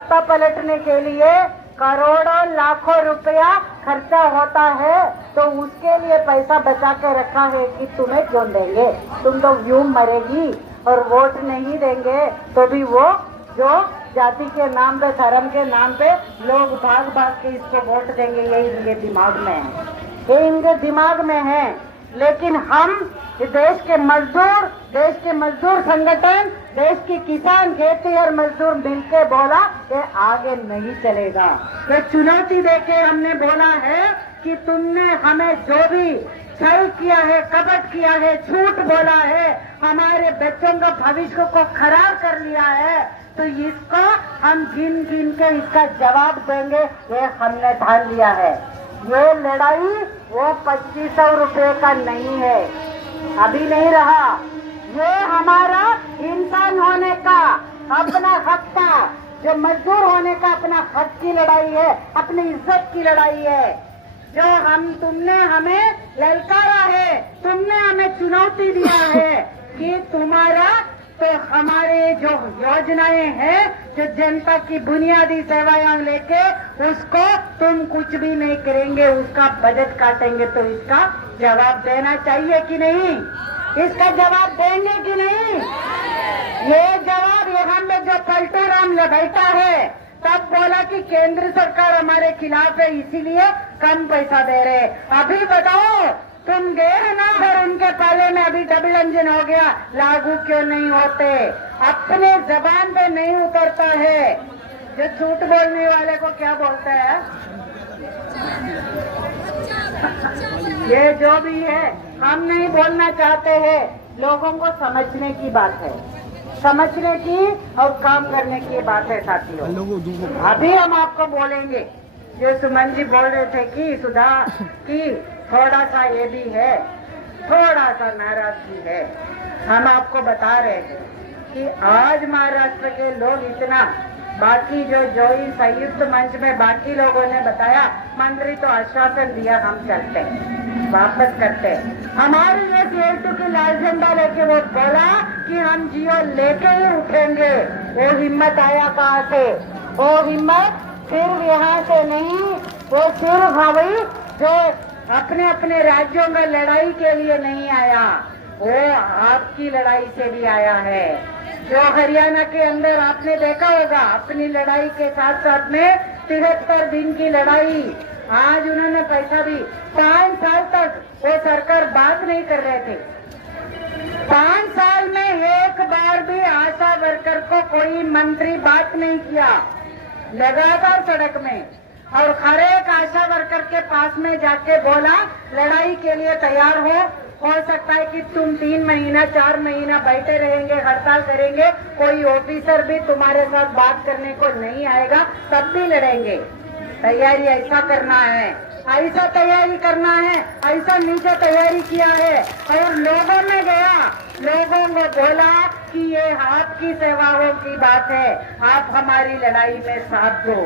सत्ता पलटने के लिए करोड़ों लाखों रुपया खर्चा होता है, तो उसके लिए पैसा बचा के रखा है कि तुम्हें क्यों देंगे। तुम तो यूं मरेगी और वोट नहीं देंगे तो भी वो जो जाति के नाम पे, धर्म के नाम पे लोग भाग भाग के इसको वोट देंगे, यही इनके दिमाग में है, ये इनके दिमाग में है। लेकिन हम देश के मजदूर संगठन, देश की किसान, खेती और मजदूर मिलके बोला ये आगे नहीं चलेगा। ये चुनौती देके हमने बोला है कि तुमने हमें जो भी छल किया है, कपट किया है, झूठ बोला है, हमारे बच्चों का भविष्य को खराब कर लिया है, तो इसको हम गिन गिन के इसका जवाब देंगे, ये हमने ठान लिया है। ये लड़ाई वो 2500 रुपए का नहीं है, अभी नहीं रहा। ये हमारा इंसान होने का, अपना हक का, जो मजदूर होने का अपना हक की लड़ाई है, अपनी इज्जत की लड़ाई है। जो तुमने हमें ललकारा है, तुमने हमें चुनौती दिया है कि तुम्हारा तो हमारे जो योजनाएं हैं, जो जनता की बुनियादी सेवाएं लेके उसको तुम कुछ भी नहीं करेंगे, उसका बजट काटेंगे, तो इसका जवाब देना चाहिए कि नहीं? इसका जवाब देंगे कि नहीं? ये जवाब यहाँ में जो पलटू राम बैठा है, तब बोला कि केंद्र सरकार हमारे खिलाफ है इसीलिए कम पैसा दे रहे। अभी बताओ, तुम गए ना फिर उनके पाले में, अभी डबल इंजन हो गया, लागू क्यों नहीं होते? अपने जबान पे नहीं उतरता है। जो झूठ बोलने वाले को क्या बोलता है? ये जो भी है, हम नहीं बोलना चाहते हैं, लोगों को समझने की बात है, समझने की और काम करने की बात है साथियों। अभी हम आपको बोलेंगे, जो सुमन जी बोल रहे थे कि सुधा की थोड़ा सा ये भी है, थोड़ा सा नाराजगी है। हम आपको बता रहे हैं कि आज महाराष्ट्र के लोग इतना, बाकी जो इस संयुक्त मंच में बाकी लोगों ने बताया, मंत्री तो आश्वासन दिया हम चलते हैं, वापस करते हैं। हमारी ये CL2 की लाल झंडा लेके वो बोला कि हम जियो लेके ही उठेंगे। वो हिम्मत आया कहाँ से? वो हिम्मत सिर्फ यहाँ से नहीं, वो सिर्फ हमारी जो अपने अपने राज्यों में लड़ाई के लिए नहीं आया, वो आपकी लड़ाई से भी आया है। जो हरियाणा के अंदर आपने देखा होगा, अपनी लड़ाई के साथ साथ में 73 दिन की लड़ाई, आज उन्होंने पैसा भी 5 साल तक वो सरकार बात नहीं कर रहे थे। 5 साल में एक बार भी आशा वर्कर को कोई मंत्री बात नहीं किया, लगातार सड़क में। और हर एक आशा वर्कर के पास में जाके बोला लड़ाई के लिए तैयार हो सकता है कि तुम 3 महीना 4 महीना बैठे रहेंगे, हड़ताल करेंगे, कोई ऑफिसर भी तुम्हारे साथ बात करने को नहीं आएगा, तब भी लड़ेंगे। तैयारी ऐसा करना है, ऐसा तैयारी करना है, ऐसा नीचे तैयारी किया है। और लोगों में गया, लोगों को बोला कि ये आपकी सेवाओं की बात है, आप हमारी लड़ाई में साथ दो।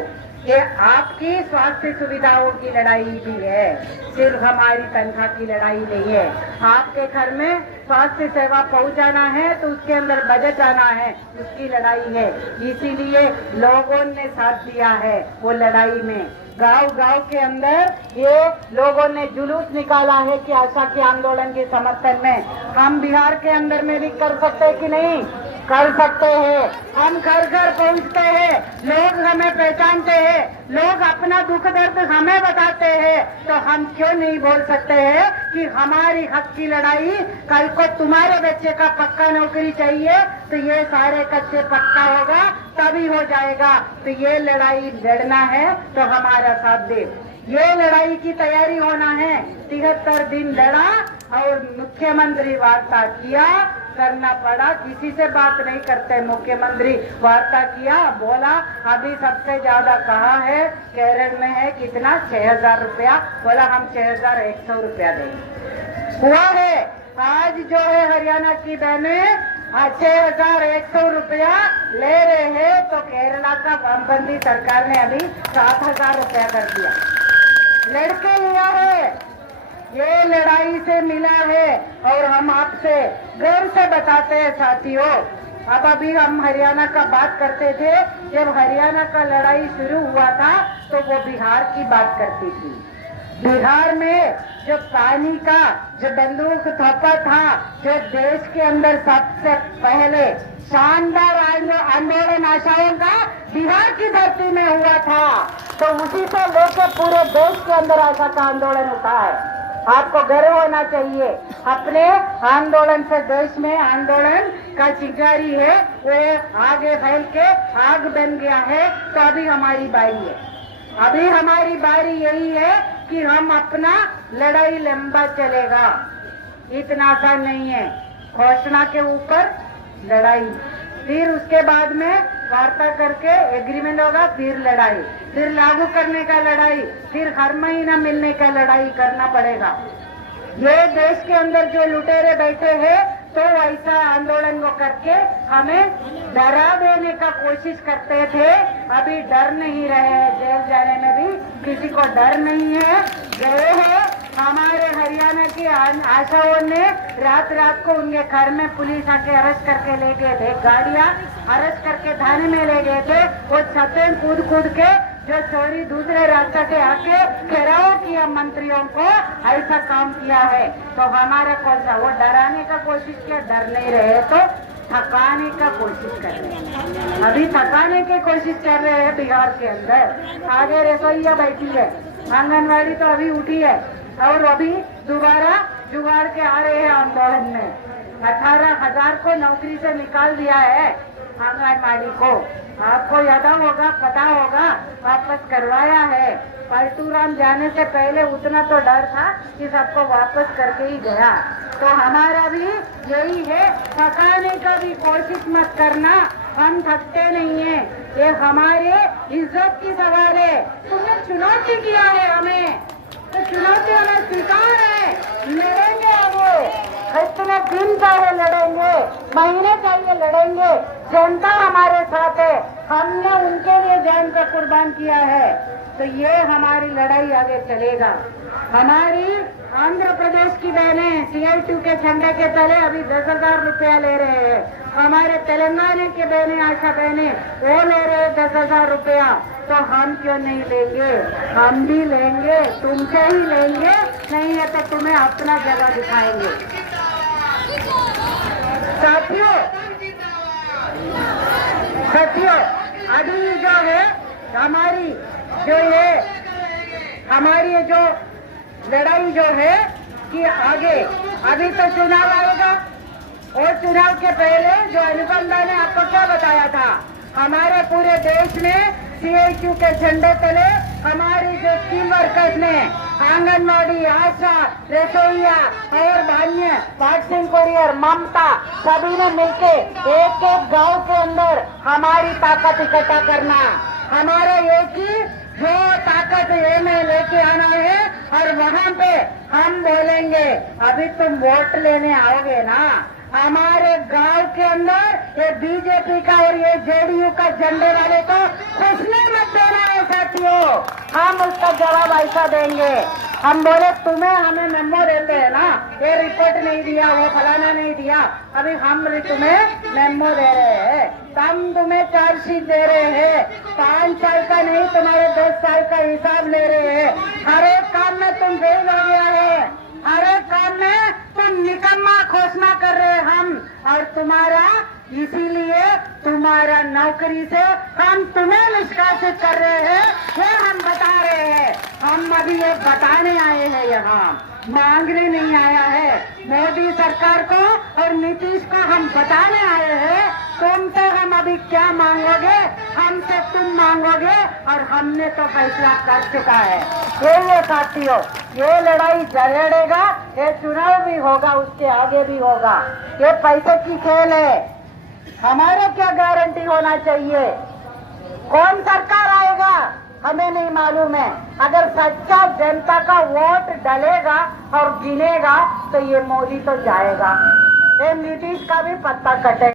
ये आपकी स्वास्थ्य सुविधाओं की लड़ाई भी है, सिर्फ हमारी तनख्वाह की लड़ाई नहीं है। आपके घर में स्वास्थ्य सेवा पहुंचाना है तो उसके अंदर बजट आना है, उसकी लड़ाई है। इसीलिए लोगों ने साथ दिया है वो लड़ाई में। गांव गांव के अंदर ये लोगों ने जुलूस निकाला है कि आशा के आंदोलन के समर्थन में। हम बिहार के अंदर में भी कर सकते हैं कि नहीं? कर सकते हैं। हम घर घर पहुंचते हैं, लोग हमें पहचानते हैं, लोग अपना दुख दर्द हमें बताते हैं, तो हम क्यों नहीं बोल सकते हैं कि हमारी हक की लड़ाई, कल को तुम्हारे बच्चे का पक्का नौकरी चाहिए तो ये सारे कच्चे पक्का होगा, तभी हो जाएगा। तो ये लड़ाई लड़ना है तो हमारा साथ दे। ये लड़ाई की तैयारी होना है। 73 दिन लड़ा और मुख्यमंत्री वार्ता किया, करना पड़ा, किसी से बात नहीं करते। मुख्यमंत्री वार्ता किया, बोला अभी सबसे ज्यादा कहाँ है? केरल में है, कितना? 6000 रुपया। बोला हम 6100 रुपया देंगे। हुआ है। आज जो है हरियाणा की बहनें 6100 रुपया ले रहे हैं, तो केरला का वामपंथी सरकार ने अभी 7000 रुपया कर दिया। लड़के लिया है, ये लड़ाई से मिला है। और हम आपसे गर्व से बताते हैं साथियों अब अभी हम हरियाणा का बात करते थे। जब हरियाणा का लड़ाई शुरू हुआ था तो वो बिहार की बात करती थी। बिहार में जो पानी का जो बंदूक थप्पा था, जो देश के अंदर सबसे पहले शानदार आंदोलन आशाओं का बिहार की धरती में हुआ था, तो उसी से लेकर पूरे देश के अंदर आशा का आंदोलन उठा है। आपको गर्व होना चाहिए अपने आंदोलन से। देश में आंदोलन का चिंगारी है वो आगे फैल के आग बन गया है। तो अभी हमारी बारी है, अभी हमारी बारी यही है कि हम अपना लड़ाई लंबा चलेगा। इतना आसान नहीं है। घोषणा के ऊपर लड़ाई, फिर उसके बाद में वार्ता करके एग्रीमेंट होगा, फिर लड़ाई, फिर लागू करने का लड़ाई, फिर हर महीना मिलने का लड़ाई करना पड़ेगा। ये देश के अंदर जो लुटेरे बैठे हैं तो ऐसा आंदोलन को करके हमें डरा देने का कोशिश करते थे। अभी डर नहीं रहे हैं, जेल जाने में भी किसी को डर नहीं है। गए हैं हमारे हरियाणा की आशाओं ने, रात रात को उनके घर में पुलिस आके अरेस्ट करके ले गए थे, गाड़ियां अरेस्ट करके थाने में ले गए थे। वो छतें कूद कूद के जो चोरी दूसरे रास्ते से आके घेराव किया मंत्रियों को, ऐसा काम किया है। तो हमारा कौन सा वो डराने का कोशिश किया, डर नहीं रहे तो थकाने का कोशिश कर रहे हैं। अभी थकाने की कोशिश कर रहे हैं बिहार के अंदर। आगे रसोईया बैठी है, आंगनवाड़ी तो अभी उठी है और अभी दोबारा जुगाड़ के आ रहे हैं आंदोलन में। 18,000 को नौकरी से निकाल दिया है आंगनवाड़ी को। आपको याद होगा, पता होगा, वापस करवाया है। परशुराम जाने से पहले उतना तो डर था कि सबको वापस करके ही गया। तो हमारा भी यही है, थकाने का भी कोशिश मत करना, हम थकते नहीं है। ये हमारे इज्जत की सवाल है। तुमने चुनौती किया है हमें, तो चुनौती हमें स्वीकार है, लड़ेंगे। अब इतने दिन चाहे लड़ेंगे, महीने चाहिए लड़ेंगे। जनता हमारे साथ है, हमने उनके लिए जान का कुर्बान किया है, तो ये हमारी लड़ाई आगे चलेगा। हमारी आंध्र प्रदेश की बहनें CITU के झंडे के तले अभी 10,000 रुपया ले रहे हैं। हमारे तेलंगाना के बहनें, आशा बहनें, वो ले रहे हैं 10,000 रुपया। तो हम क्यों नहीं लेंगे? हम भी लेंगे, तुमसे ही लेंगे, नहीं है तो तुम्हें अपना जगह दिखाएंगे। साथियों, अभी जो है हमारी जो लड़ाई जो है कि आगे अभी तो चुनाव आएगा, और चुनाव के पहले जो अनुबंधा ने आपको क्या बताया था, हमारे पूरे देश में CITU के झंडे तले हमारी जो स्कीम वर्कर्स ने, आंगनवाड़ी, आशा, रसोईया और भान्य, वैक्सीन कोरियर, ममता, सभी ने मिलके एक एक गांव के अंदर हमारी ताकत इकट्ठा करना। हमारा एक ही जो ताकत ये में लेके आना है, और वहाँ पे हम बोलेंगे अभी तुम वोट लेने आओगे ना, हमारे गांव के अंदर ये बीजेपी का और ये JDU का झंडे वाले को घुसने मत देना है साथियों। हम उसका जवाब ऐसा देंगे, हम बोले तुम्हें हमें मेमो देते हैं ना, ये रिपोर्ट नहीं दिया, वो फलाना नहीं दिया, अभी हम तुम्हें मेमो दे रहे हैं, हम तुम्हें चार्जशीट दे रहे हैं, 5 साल का नहीं तुम्हारे 10 साल का हिसाब ले रहे हैं। हर एक काम में तुम फेल हो गया है, हर एक काम में तुम निकम्मा घोषणा कर रहे हैं हम, और तुम्हारा इसीलिए तुम्हारा नौकरी से हम तुम्हें निष्कासित कर रहे हैं, ये हम बता रहे हैं। हम अभी ये बताने आए हैं, यहाँ मांगने नहीं आया है। मोदी सरकार को और नीतीश को हम बताने आए हैं, तुमसे हम अभी क्या मांगोगे, हमसे तुम मांगोगे, और हमने तो फैसला कर चुका है। ये साथियों, ये लड़ाई लड़ेगा, ये चुनाव भी होगा, उसके आगे भी होगा। ये पैसे की खेल है, हमारे क्या गारंटी होना चाहिए, कौन सरकार आएगा हमें नहीं मालूम है। अगर सच्चा जनता का वोट डलेगा और गिनेगा तो ये मोदी तो जाएगा, ये नीतीश का भी पत्ता कटेगा।